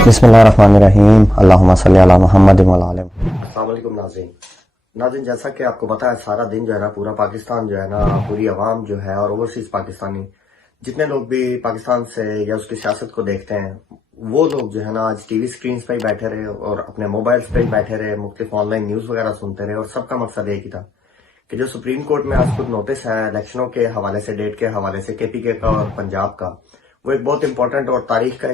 बिस्मिल्लाहिर्रहमानिर्रहीम अल्लाहुम्मा सल्ली अला मुहम्मद व अला आलि मुहम्मद। अस्सलाम वालेकुम नाज़रीन, जैसा कि आपको पता है सारा दिन जो है ना पूरा पाकिस्तान जो है ना पूरी आवाम जो है और ओवरसीज पाकिस्तानी जितने लोग भी पाकिस्तान से या उसकी सियासत को देखते हैं वो लोग जो है ना आज टीवी स्क्रीन पे ही बैठे रहे और अपने मोबाइल्स पे ही बैठे रहे, मुख्तलिफ ऑनलाइन न्यूज वगैरह सुनते रहे और सबका मकसद एक ही था कि जो सुप्रीम कोर्ट में आज कुछ नोटिस है इलेक्शनों के हवाले से, डेट के हवाले से केपीके का और पंजाब का, वो एक बहुत इंपॉर्टेंट और तारीख का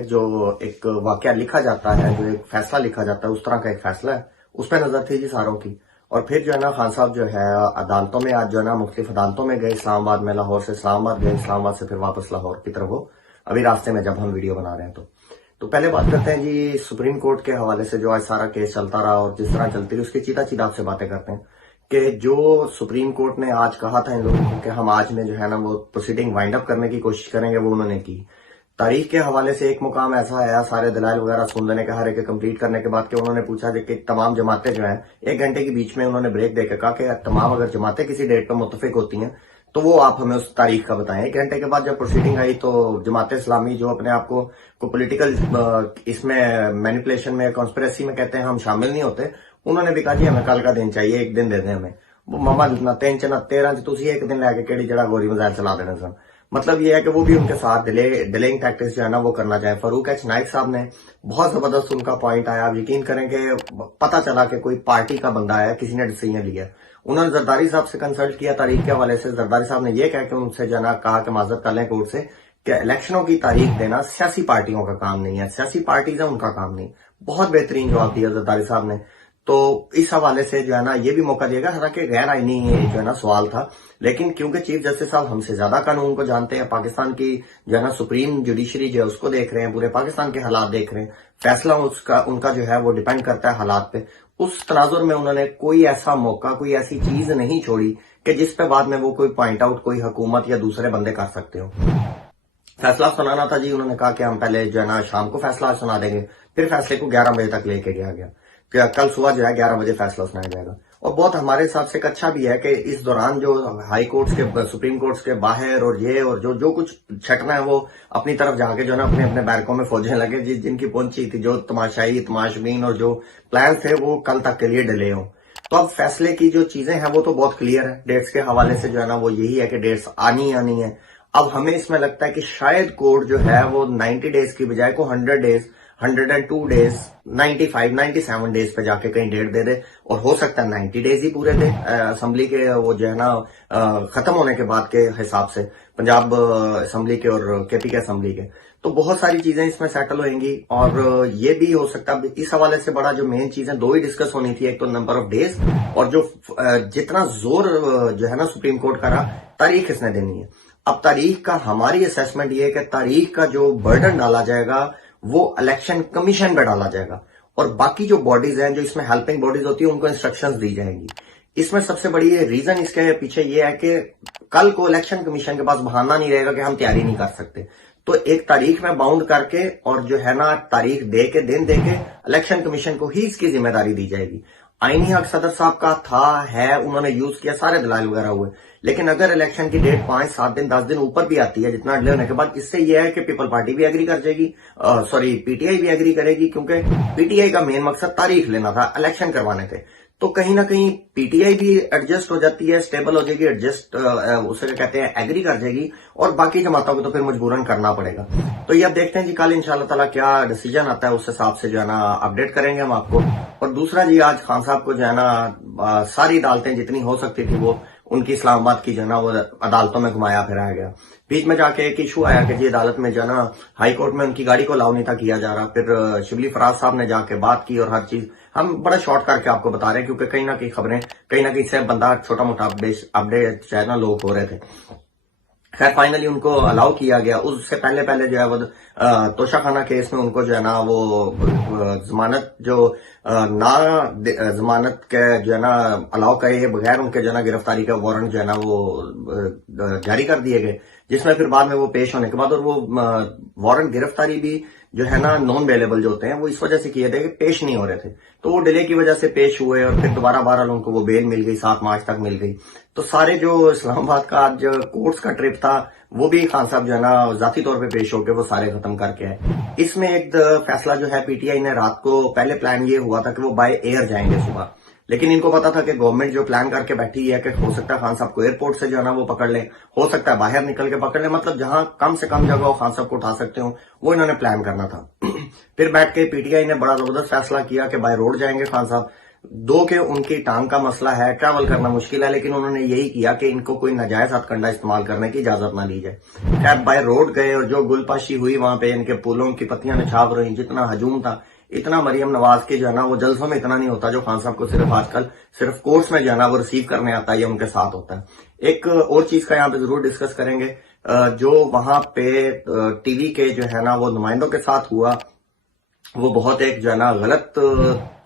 एक वाकया लिखा जाता है, जो एक फैसला लिखा जाता है, उस तरह का एक फैसला है। उस पर नजर थी जी सारों की। और फिर जो है ना खान साहब जो है अदालतों में आज जो है ना मुख्तलिफ अदालतों में गए, इस्लामाबाद में, लाहौर से इस्लामाबाद गए, इस्लामाबाद से फिर वापस लाहौर की तरफ वो अभी रास्ते में जब हम वीडियो बना रहे हैं तो पहले बात करते हैं जी सुप्रीम कोर्ट के हवाले से जो आज सारा केस चलता रहा और जिस तरह चलती रही उसकी चीता चीता आपसे बातें करते हैं कि जो सुप्रीम कोर्ट ने आज कहा था इन लोगों को कि हम आज में जो है ना वो प्रोसीडिंग वाइंड अप करने की कोशिश करेंगे, वो उन्होंने की। तारीख के हवाले से एक मुकाम ऐसा आया, सारे दलाइल वगैरह सुन लेने के हर एक कंप्लीट करने के बाद कि उन्होंने पूछा कि तमाम जमातें जो हैं 1 घंटे के बीच में उन्होंने ब्रेक देकर कहा कि तमाम अगर जमातें किसी डेट पर मुत्तफिक होती हैं तो वो आप हमें उस तारीख का बताएं। 1 घंटे के बाद जब प्रोसीडिंग आई तो जमात इस्लामी जो अपने आप को पॉलिटिकल इसमें मैनिपुलेशन में, कॉन्स्पिरेसी में कहते हैं हम शामिल नहीं होते, उन्होंने भी कहा जी हमें कल का दिन चाहिए, 1 दिन दे दें हमें। वो मामा ना 3 ना 13 तुसी 1 दिन लैके केड़ी जगह गोरी मजाइल चला देने सन। मतलब ये है कि वो भी उनके साथ डिलेइंग टैक्टिक्स जो है ना वो करना चाहे। फारूक एच नाइक साहब ने बहुत जबरदस्त उनका पॉइंट आया, आप यकीन करें कि पता चला कि कोई पार्टी का बंदा है, किसी ने डिसीजन लिया। उन्होंने जरदारी साहब से कंसल्ट किया तारीख के हवाले से। जरदारी साहब ने ये कह के उनसे जो है ना कहा कि माजरत कर लें कोर्ट से कि इलेक्शनों की तारीख देना सियासी पार्टियों का काम नहीं है, सियासी पार्टीज है उनका काम नहीं। बहुत बेहतरीन जवाब दिया जरदारी साहब ने। तो इस हवाले से जो है ना ये भी मौका दिया गया, हालांकि गैर आईनी जो है ना सवाल था, लेकिन क्योंकि चीफ जस्टिस साहब हमसे ज्यादा कानून को जानते हैं, पाकिस्तान की जो है ना सुप्रीम जुडिशरी जो है उसको देख रहे हैं, पूरे पाकिस्तान के हालात देख रहे हैं, फैसला उनका जो है वो डिपेंड करता है हालात पे। उस तनाजुर में उन्होंने कोई ऐसा मौका, कोई ऐसी चीज नहीं छोड़ी कि जिस पे बाद में वो कोई पॉइंट आउट कोई हुकूमत या दूसरे बंदे कर सकते हो। फैसला सुनाना था जी, उन्होंने कहा कि हम पहले जो है ना शाम को फैसला सुना देंगे, फिर फैसले को 11 बजे तक लेके गया गया कि कल सुबह जो है 11 बजे फैसला सुनाया जाएगा। और बहुत हमारे हिसाब से अच्छा भी है कि इस दौरान जो हाई कोर्ट्स के, सुप्रीम कोर्ट्स के बाहर और ये और जो कुछ छटना है वो अपनी तरफ जाके जो है ना अपने अपने बैरकों में फौजें लगे, जिनकी पहुंची थी, जो तमाशाई तमाशबीन और जो प्लान थे वो कल तक के लिए डिले हो। तो अब फैसले की जो चीजें हैं वो तो बहुत क्लियर है, डेट्स के हवाले से जो है ना वो यही है कि डेट्स आनी है। अब हमें इसमें लगता है कि शायद कोर्ट जो है वो 90 डेज की बजाय को 100 डेज, 102 डेज, 95, 97 डेज पे जाके कहीं डेट दे दे, और हो सकता है 90 डेज ही पूरे दे असेंबली के वो जो है ना खत्म होने के बाद के हिसाब से, पंजाब असेंबली के और केपी के असेंबली के। तो बहुत सारी चीजें इसमें सेटल होंगी और ये भी हो सकता है। इस हवाले से बड़ा जो मेन चीज है 2 ही डिस्कस होनी थी, एक तो नंबर ऑफ डेज और जो जितना जोर जो है ना सुप्रीम कोर्ट का रहा, तारीख किसने देनी है। अब तारीख का हमारी असेसमेंट ये है कि तारीख का जो बर्डन डाला जाएगा वो इलेक्शन कमीशन पे डाला जाएगा और बाकी जो बॉडीज हैं जो इसमें हेल्पिंग बॉडीज होती है उनको इंस्ट्रक्शंस दी जाएंगी। इसमें सबसे बड़ी रीजन इसके पीछे ये है कि कल को इलेक्शन कमीशन के पास बहाना नहीं रहेगा कि हम तैयारी नहीं कर सकते। तो एक तारीख में बाउंड करके और जो है ना तारीख दे के, दिन दे के इलेक्शन कमीशन को ही इसकी जिम्मेदारी दी जाएगी। आईनी हक सदर साहब का था, है, उन्होंने यूज किया, सारे दलाल वगैरह हुए, लेकिन अगर इलेक्शन की डेट 5, 7 दिन, 10 दिन ऊपर भी आती है जितना डिले होने के बाद, इससे यह है कि पीपल पार्टी भी एग्री कर जाएगी, पीटीआई भी एग्री करेगी, क्योंकि पीटीआई का मेन मकसद तारीख लेना था, इलेक्शन करवाने थे। तो कहीं ना कहीं पीटीआई भी एडजस्ट हो जाती है, स्टेबल हो जाएगी, एडजस्ट उसे कहते हैं एग्री कर जाएगी, और बाकी जमातों को तो फिर मजबूरन करना पड़ेगा। तो ये अब देखते हैं जी कल इंशाल्लाह ताला क्या डिसीजन आता है, उस हिसाब से जो है ना अपडेट करेंगे हम आपको। और दूसरा जी आज खान साहब को जो है ना सारी अदालतें जितनी हो सकती थी वो उनकी इस्लामाबाद की जो है ना वो अदालतों में घुमाया फिराया गया। बीच में जाके एक इशू आया कि जी अदालत में जो है ना हाई कोर्ट में उनकी गाड़ी को अलाउ नहीं था किया जा रहा, फिर शिबली फराज साहब ने जाके बात की और हर चीज हम बड़ा शॉर्ट करके आपको बता रहे हैं, क्योंकि कहीं ना कहीं खबरें कहीं ना कहीं से बंदा छोटा मोटा अपडेट जो है ना लोग हो रहे थे। खैर फाइनली उनको अलाउ किया गया। उससे पहले जो है वो तोशाखाना केस में उनको जो है ना वो जमानत जो ना जमानत के जो है ना अलाउ करे बगैर उनके जो है ना गिरफ्तारी का वारंट जो है ना वो जारी कर दिए गए, जिसमें फिर बाद में वो पेश होने के बाद और वो वारंट गिरफ्तारी भी جو ہے نا نان اویلیبل جو ہوتے ہیں وہ اس وجہ سے کیے تھے کہ پیش نہیں ہو رہے تھے, تو وہ ڈیلے کی وجہ سے پیش ہوئے اور پھر دوبارہ 12 لوگوں کو وہ بیل مل گئی, 7 مارچ تک مل گئی. تو سارے جو اسلام آباد کا آج کورٹس کا ٹرپ تھا وہ بھی خان صاحب جو ہے نا ذاتی طور پہ پیش ہو کے وہ سارے ختم کر کے آئے. اس میں ایک فیصلہ جو ہے پی ٹی آئی نے رات کو, پہلے پلان یہ ہوا تھا کہ وہ بائی ایئر جائیں گے صبح, لیکن ان کو پتا تھا کہ گورنمنٹ جو پلان کر کے بیٹھی ہے کہ ہو سکتا ہے خان صاحب کو ایئرپورٹ سے جو ہے نا وہ پکڑ لیں, ہو سکتا ہے باہر نکل کے پکڑ لیں, مطلب جہاں کم سے کم جگہ وہ خان صاحب کو اٹھا سکتے ہوں وہ انہوں نے پلان کرنا تھا. پھر بیٹھ کے پی ٹی آئی نے بڑا زبردست فیصلہ کیا کہ بائی روڈ جائیں گے خان صاحب. دو کہ ان کی ٹانگ کا مسئلہ ہے, ٹریول کرنا مشکل ہے, لیکن انہوں نے یہی کیا کہ ان کو کوئی ناجائز ہتھ کنڈا استعمال کرنے کی اجازت نہ دی جائے. خیر بائی روڈ گئے اور جو گل پاشی ہوئی وہاں پہ, ان کے پھولوں کی پتیاں نچھاور رہی, جتنا ہجوم تھا اتنا مریم نواز کے جو ہے نا وہ جلسوں میں اتنا نہیں ہوتا جو خان صاحب کو صرف آج کل صرف کورٹس میں جو ہے نا وہ ریسیو کرنے آتا ہے یا ان کے ساتھ ہوتا ہے. ایک اور چیز کا یہاں پہ ضرور ڈسکس کریں گے, جو وہاں پہ ٹی وی کے جو ہے نا وہ نمائندوں کے ساتھ ہوا وہ بہت ایک جو ہے نا غلط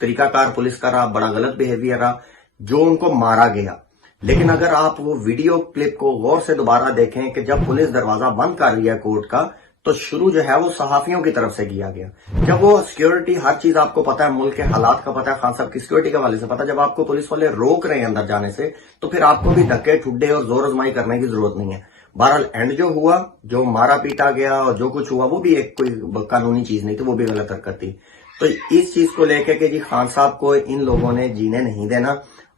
طریقہ کار پولیس کا رہا, بڑا غلط بیہیویئر رہا جو ان کو مارا گیا. لیکن اگر آپ وہ ویڈیو کلپ کو غور سے دوبارہ دیکھیں کہ جب پولیس دروازہ بند کر رہی ہے کورٹ کا تو شروع جو ہے وہ صحافیوں کی طرف سے کیا گیا. جب وہ سیکیورٹی ہر چیز آپ کو پتا ہے, ملک کے حالات کا پتا ہے, خان صاحب کی سیکیورٹی کے حوالے سے پتا ہے, جب آپ کو پولیس والے روک رہے ہیں اندر جانے سے تو پھر آپ کو بھی دھکے ٹھڈے اور زور آزمائی کرنے کی ضرورت نہیں ہے. بہرحال اینڈ جو ہوا, جو مارا پیٹا گیا اور جو کچھ ہوا وہ بھی ایک کوئی قانونی چیز نہیں تھی, وہ بھی غلط حرکت تھی. تو اس چیز کو لے کے کہ جی خان صاحب کو ان لوگوں نے جینے نہیں دینا,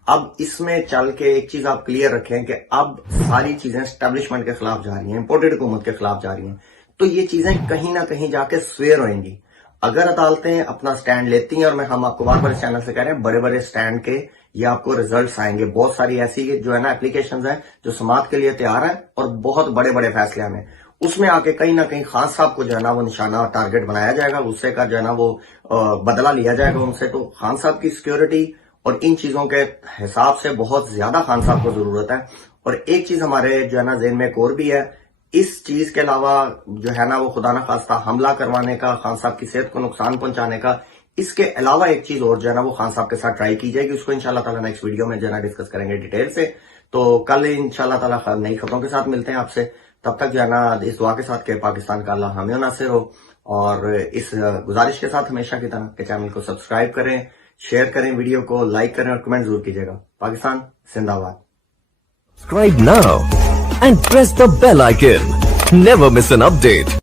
اب اس میں چل کے ایک چیز آپ کلیئر رکھیں کہ اب ساری چیزیں اسٹیبلشمنٹ کے خلاف جا رہی ہیں, امپورٹڈ حکومت کے خلاف جا رہی ہیں, تو یہ چیزیں کہیں نہ کہیں جا کے سویر ہوئیں گی. اگر عدالتیں اپنا سٹینڈ لیتی ہیں, اور میں ہم آپ کو بار بار اس چینل سے کہہ رہے ہیں بڑے بڑے سٹینڈ کے یہ آپ کو ریزلٹس آئیں گے. بہت ساری ایسی جو ہے نا اپلیکیشنز ہیں جو سماعت کے لیے تیار ہیں اور بہت بڑے بڑے فیصلے ہیں, اس میں آ کے کہیں نہ کہیں خان صاحب کو جو ہے نا وہ نشانہ ٹارگٹ بنایا جائے گا, غصے کا جو ہے نا وہ بدلہ لیا جائے گا ان سے. تو خان صاحب کی سیکیورٹی اور ان چیزوں کے حساب سے بہت زیادہ خان صاحب کو ضرورت ہے. اور ایک چیز ہمارے جو ہے نا ذہن میں ایک اور بھی ہے, اس چیز کے علاوہ جو ہے نا وہ خدا نخواستہ حملہ کروانے کا, خان صاحب کی صحت کو نقصان پہنچانے کا, اس کے علاوہ ایک چیز اور جو ہے نا وہ خان صاحب کے ساتھ ٹرائی کی جائے گی. اس کو انشاءاللہ تعالیٰ نیکسٹ ویڈیو میں جو ہے نا ڈسکس کریں گے ڈیٹیل سے. تو کل انشاءاللہ تعالیٰ نئی خبروں کے ساتھ ملتے ہیں آپ سے. تب تک جو ہے نا اس دعا کے ساتھ کہ پاکستان کا اللہ حامی و ناصر ہو, اور اس گزارش کے ساتھ ہمیشہ کی طرح کہ چینل کو سبسکرائب کریں, شیئر کریں, ویڈیو کو لائک کریں اور کمنٹ ضرور کیجیے گا. پاکستان زندہ باد. Subscribe now and press the bell icon. Never miss an update.